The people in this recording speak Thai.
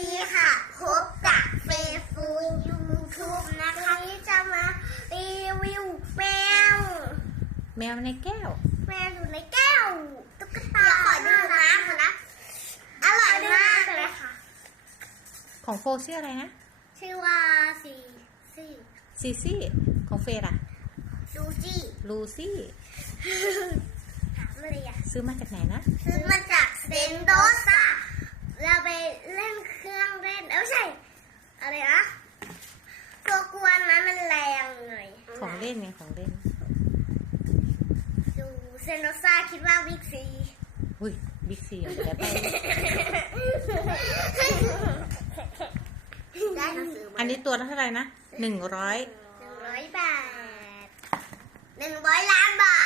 ีค่ะ พบกับเฟรฟูยูทูบนะคะที่จะมารีวิวแมวแมวในแก้ว แมวอยู่ในแก้วตุ๊กตาอยากขอดูนะขอนะอร่อยมากเลยค่ะของโฟชื่ออะไรนะ ชื่อว่าซีซีซีซีของเฟรอะลูซี่ลูซี่ ถามเลยอะซื้อมาจากไหนนะซื้อมาเล่นไงของเล่นดูเซนโนซาคิดว่าบิ๊กซี อุ้ยบิ๊กซีอย่างเไป อันนี้ตัวเท่าไหร่นะหนึ่งร้อยหนึ่งร้อยบาทหนึ่งร้อยล้านบาท